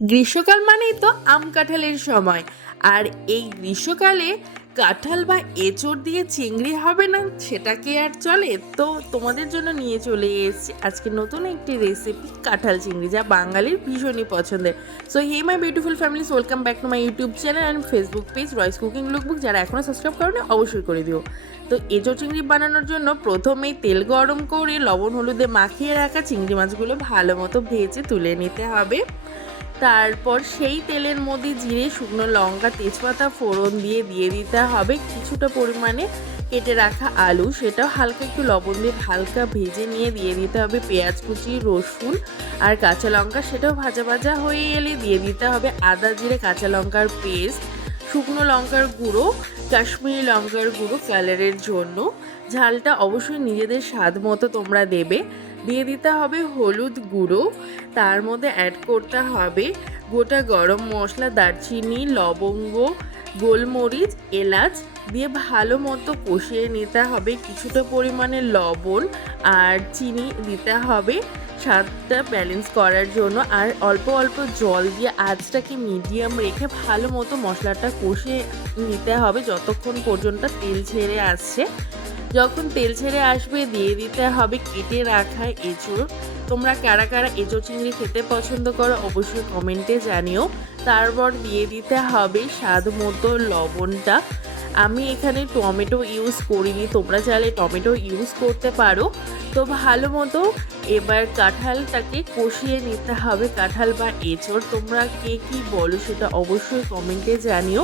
গ্রীষ্মকাল মানেই তো আম কাঁঠালের সময়। আর এই গ্রীষ্মকালে কাঁঠাল বা এঁচড় দিয়ে চিংড়ি হবে না, সেটা কি আর চলে? তো তোমাদের জন্য নিয়ে চলে এসেছি আজকে নতুন একটি রেসিপি কাঁঠাল চিংড়ি, যা বাঙালির ভীষণই পছন্দের। So hey my beautiful families welcome back to my YouTube channel and Facebook page Roy's cooking lookbook যারা এখনও সাবস্ক্রাইব করেনি, অবশ্যই করে দিও। তো এঁচড় চিংড়ি বানানোর জন্য প্রথমেই তেল গরম করে লবণ হলুদে মাখিয়ে রাখা চিংড়ি মাছগুলো ভালো মতো ভেজে তুলে নিতে হবে। তারপর সেই তেলের মধ্যে জিরে, শুকনো লঙ্কা, তেজপাতা, ফোড়ন দিয়ে দিয়ে দিতে হবে। কিছুটা পরিমাণে কেটে রাখা আলু, সেটাও হালকা একটু লবণ দিয়ে হালকা ভেজে নিয়ে দিয়ে দিতে হবে পেঁয়াজ কুচি, রসুন আর কাঁচা লঙ্কা, সেটাও ভাজা ভাজা হয়ে এলে দিয়ে দিতে হবে আদা জিরে, কাঁচা লঙ্কার পেস্ট, শুকনো লঙ্কার গুঁড়ো, কাশ্মীরি লঙ্কার গুঁড়ো কালারের জন্য। ঝালটা অবশ্যই নিজেদের স্বাদ মতো তোমরা দেবে। দিয়ে দিতে হবে হলুদ গুঁড়ো। তার মধ্যে অ্যাড করতে হবে গোটা গরম মশলা, দারচিনি, লবঙ্গ, গোলমরিচ, এলাচ দিয়ে ভালো মতো কষিয়ে নিতে হবে। কিছুটা পরিমাণে লবণ আর চিনি দিতে হবে স্বাদটা ব্যালেন্স করার জন্য। আর অল্প অল্প জল দিয়ে আঁচটাকে মিডিয়াম রেখে ভালো মতো মশলাটা কষিয়ে নিতে হবে। যতক্ষণ পর্যন্ত তেল ছেড়ে আসছে যখন তেল ছেড়ে আসবে, দিয়ে দিতে হবে কেটে রাখা এঁচুর তোমরা কারা কারা এঁচড় চিংড়ি খেতে পছন্দ করো, অবশ্যই কমেন্টে জানিও। তারপর দিয়ে দিতে হবে স্বাদ মতো লবণটা। আমি এখানে টমেটো ইউজ করিনি, তোমরা চাইলে টমেটো ইউজ করতে পারো। তো ভালো মতো এবার কাঁঠালটাকে কষিয়ে নিতে হবে। কাঁঠাল বা এঁচড় তোমরা কে কী বলো সেটা অবশ্যই কমেন্টে জানিও।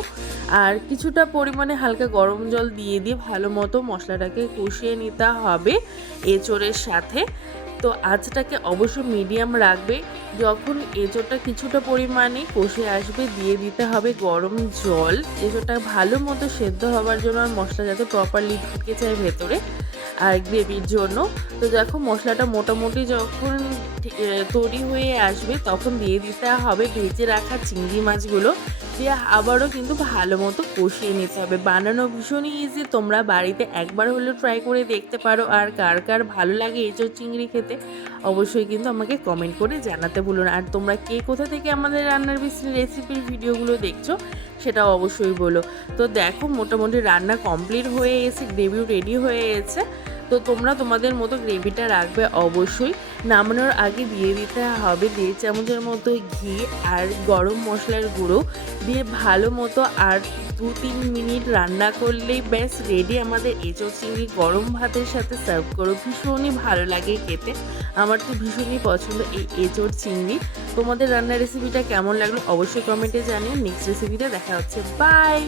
আর কিছুটা পরিমাণে হালকা গরম জল দিয়ে দিয়ে ভালো মতো মশলাটাকে কষিয়ে নিতে হবে এঁচড়ের সাথে। তো আঁচটাকে অবশ্যই মিডিয়াম রাখবে। যখন এঁচোড়টা কিছুটা পরিমাণে কষে আসবে দিয়ে দিতে হবে গরম জল। এঁচোড়টা ভালো মতো সেদ্ধ হওয়ার জন্য আর মশলা যাতে প্রপারলি ঢুকে যায় ভেতরে। আর গ্রেভির জন্য। তো দেখো, মশলাটা মোটামুটি যখন তৈরি হয়ে আসবে, তখন দিয়ে দিতে হবে, ভেজে রাখা চিংড়ি মাছগুলো। দিয়ে আবারও কিন্তু ভালো মতো কষিয়ে নিতে হবে। বানানো ভীষণই ইজি তোমরা বাড়িতে একবার হলেও ট্রাই করে দেখতে পারো। আর কার কার ভালো লাগে এঁচোড় চিংড়ি খেতে, অবশ্যই কিন্তু আমাকে কমেন্ট করে জানাতে ভুলো না। আর তোমরা কে কোথা থেকে আমাদের রান্নার বেশি রেসিপির ভিডিওগুলো দেখছ সেটা অবশ্যই বলো। তো দেখো, মোটামুটি রান্না কমপ্লিট হয়ে এসে গ্রেভিও রেডি হয়ে গেছে তো তোমরা তোমাদের মতো গ্রেভিটা রাখবে অবশ্যই। নামানোর আগে দিয়ে দিতে হবে দেড় চামচের মতো ঘি আর গরম মশলার গুঁড়ো। দিয়ে ভালো মতো আর দু তিন মিনিট রান্না করলেই ব্যাস রেডি আমাদের এঁচড় চিংড়ি গরম ভাতের সাথে সার্ভ করো। ভীষণই ভালো লাগে খেতে। আমার তো ভীষণই পছন্দ এই এঁচড় চিংড়ি। তোমাদের রান্নার রেসিপিটা কেমন লাগল অবশ্যই কমেন্টে জানিও। নেক্সট রেসিপিটা দেখা হচ্ছে। বাই